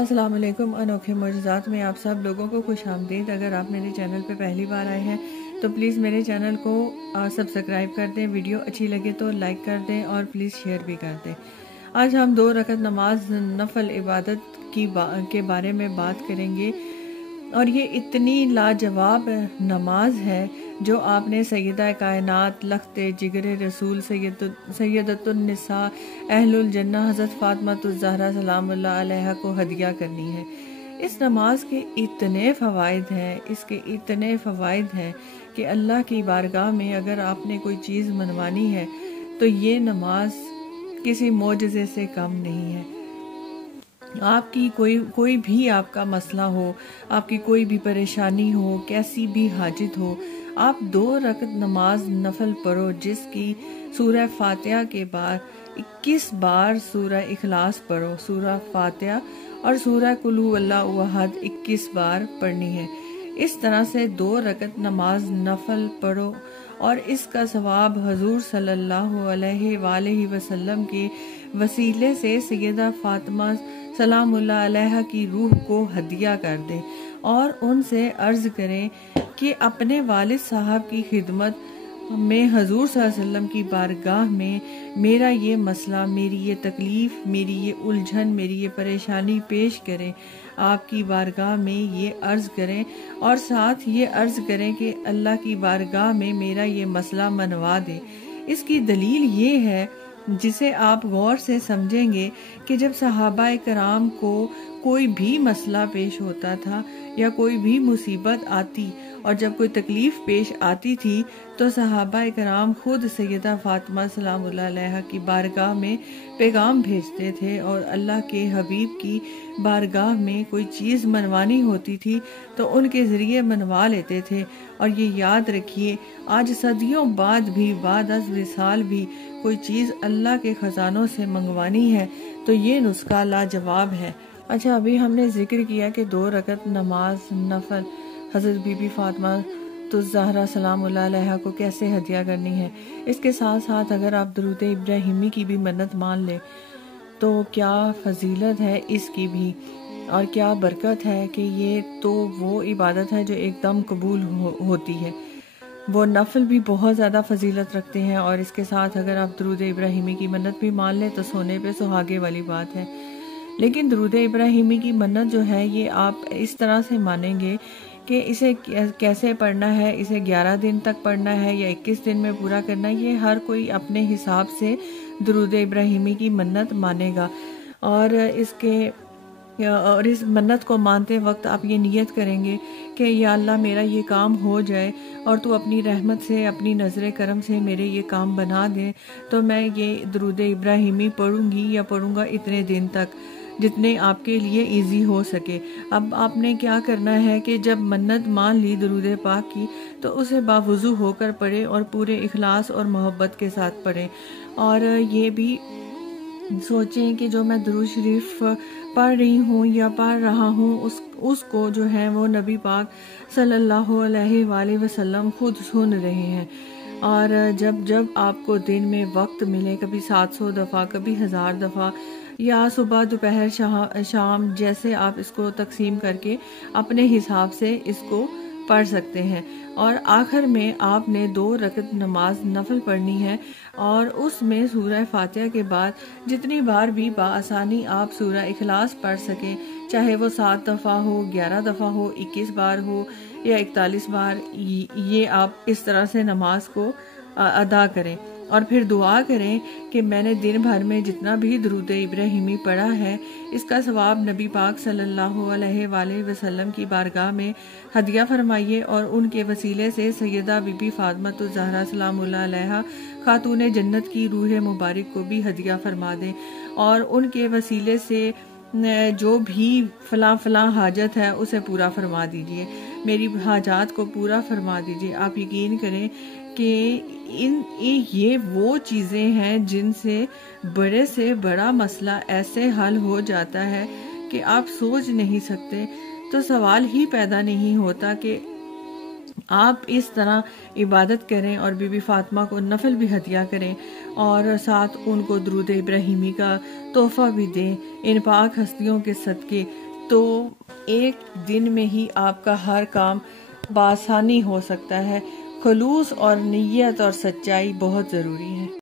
السلام علیکم۔ انوکھے معجزات میں آپ سب لوگوں کو خوش آمدید۔ اگر آپ میرے چینل پہ پہلی بار آئے ہیں تو پلیز میرے چینل کو سبسکرائب کر دیں، ویڈیو اچھی لگے تو لائک کر دیں اور پلیز شیئر بھی کر دیں۔ آج ہم 2 رکعت نماز نفل عبادت کے بارے میں بات کریں گے، اور یہ اتنی لاجواب نماز ہے جو آپ نے سیدہ کائنات، لخت جگر رسول، سیدۃ النساء، اہل الجنہ حضرت فاطمہ الزہرا سلام اللہ علیہا کو ہدیہ کرنی ہے۔ اس نماز کے اتنے فوائد ہیں کہ اللہ کی بارگاہ میں اگر آپ نے کوئی چیز منوانی ہے تو یہ نماز کسی معجزے سے کم نہیں ہے۔ آپ کی کوئی بھی آپ کا مسئلہ ہو، آپ کی کوئی بھی پریشانی ہو، کیسی بھی حاجت ہو، آپ 2 رکعت نماز نفل پڑھو، جس کی سورہ فاتحہ کے بعد 21 بار سورہ اخلاص پڑھو، سورہ فاتحہ اور سورہ قل ھو اللہ احد 21 بار پڑھنی ہے۔ اس طرح سے 2 رکعت نماز نفل پڑھو اور اس کا ثواب حضور صلی اللہ علیہ وآلہ وسلم کے وسیلے سے سیدہ فاطمہ سلام اللہ علیہا کی روح کو ہدیہ کر دیں، اور ان سے عرض کریں کہ اپنے والد صاحب کی خدمت میں حضور صلی اللہ علیہ وسلم کی بارگاہ میں میرا یہ مسئلہ، میری یہ تکلیف، میری یہ الجھن، میری یہ پریشانی پیش کریں، آپ کی بارگاہ میں یہ عرض کریں، اور ساتھ یہ عرض کریں کہ اللہ کی بارگاہ میں میرا یہ مسئلہ منوا دے۔ اس کی دلیل یہ ہے، جسے آپ غور سے سمجھیں گے، کہ جب صحابہ کرام کو کوئی بھی مسئلہ پیش ہوتا تھا یا کوئی بھی مصیبت آتی اور جب کوئی تکلیف پیش آتی تھی تو صحابہ کرام خود سیدہ فاطمہ سلام اللہ علیہا کی بارگاہ میں پیغام بھیجتے تھے، اور اللہ کے حبیب کی بارگاہ میں کوئی چیز منوانی ہوتی تھی تو ان کے ذریعے منوا لیتے تھے۔ اور یہ یاد رکھیے، آج صدیوں بعد بھی، بعد از وصال بھی کوئی چیز اللہ کے خزانوں سے منگوانی ہے تو یہ نسخہ لاجواب ہے۔ اچھا، ابھی ہم نے ذکر کیا کہ 2 رکعت نماز نفل حضرت بی بی فاطمہ الزہرا سلام اللہ علیہا کو کیسے ہدیہ کرنی ہے۔ اس کے ساتھ ساتھ اگر آپ درود ابراہیمی کی بھی منت مان لیں تو کیا فضیلت ہے اس کی بھی، اور کیا برکت ہے کہ یہ تو وہ عبادت ہے جو ایک دم قبول ہوتی ہے۔ وہ نفل بھی بہت زیادہ فضیلت رکھتے ہیں، اور اس کے ساتھ اگر آپ درود ابراہیمی کی منت بھی مان لیں تو سونے پہ سہاگے والی بات ہے۔ لیکن درود ابراہیمی کی منت جو ہے یہ آپ اس طرح سے مانیں گے کہ اسے کیسے پڑھنا ہے، اسے 11 دن تک پڑھنا ہے یا 21 دن میں پورا کرنا ہے، یہ ہر کوئی اپنے حساب سے درود ابراہیمی کی منت مانے گا۔ اور اس منت کو مانتے وقت آپ یہ نیت کریں گے کہ یا اللہ میرا یہ کام ہو جائے، اور تو اپنی رحمت سے، اپنی نظر کرم سے میرے یہ کام بنا دے، تو میں یہ درود ابراہیمی پڑھوں گی یا پڑھوں گا اتنے دن تک جتنے آپ کے لیے ایزی ہو سکے۔ اب آپ نے کیا کرنا ہے کہ جب منت مان لی درود پاک کی تو اسے باوضو ہو کر پڑھیں اور پورے اخلاص اور محبت کے ساتھ پڑھیں، اور یہ بھی سوچیں کہ جو میں درود شریف پڑھ رہی ہوں یا پڑھ رہا ہوں اس کو جو ہے وہ نبی پاک صلی اللہ علیہ وآلہ وسلم خود سن رہے ہیں۔ اور جب آپ کو دن میں وقت ملے، کبھی 700 دفعہ، کبھی 1000 دفعہ، یا صبح دوپہر شام، جیسے آپ اس کو تقسیم کر کے اپنے حساب سے اس کو پڑھ سکتے ہیں۔ اور آخر میں آپ نے 2 رکعت نماز نفل پڑھنی ہے، اور اس میں سورہ فاتحہ کے بعد جتنی بار بھی بآسانی آپ سورہ اخلاص پڑھ سکیں، چاہے وہ 7 دفعہ ہو، 11 دفعہ ہو، 21 بار ہو یا 41 بار، یہ آپ اس طرح سے نماز کو ادا کریں، اور پھر دعا کریں کہ میں نے دن بھر میں جتنا بھی درود ابراہیمی پڑھا ہے اس کا ثواب نبی پاک صلی اللہ علیہ وآلہ وسلم کی بارگاہ میں ہدیہ فرمائیے، اور ان کے وسیلے سے سیدہ بی بی فاطمہ الزہرا سلام اللہ علیہا خاتون جنت کی روح مبارک کو بھی ہدیہ فرما دیں، اور ان کے وسیلے سے جو بھی فلاں حاجت ہے اسے پورا فرما دیجئے، میری حاجات کو پورا فرما دیجئے۔ آپ یقین کریں کہ یہ وہ چیزیں ہیں جن سے بڑا مسئلہ ایسے حل ہو جاتا ہے کہ آپ سوچ نہیں سکتے، تو سوال ہی پیدا نہیں ہوتا کہ آپ اس طرح عبادت کریں اور بی بی فاطمہ کو نفل بھی ہدیہ کریں اور ساتھ ان کو درود ابراہیمی کا تحفہ بھی دیں ان پاک ہستیوں کے صدقے، تو ایک دن میں ہی آپ کا ہر کام بآسانی ہو سکتا ہے۔ خلوص اور نیت اور سچائی بہت ضروری ہے۔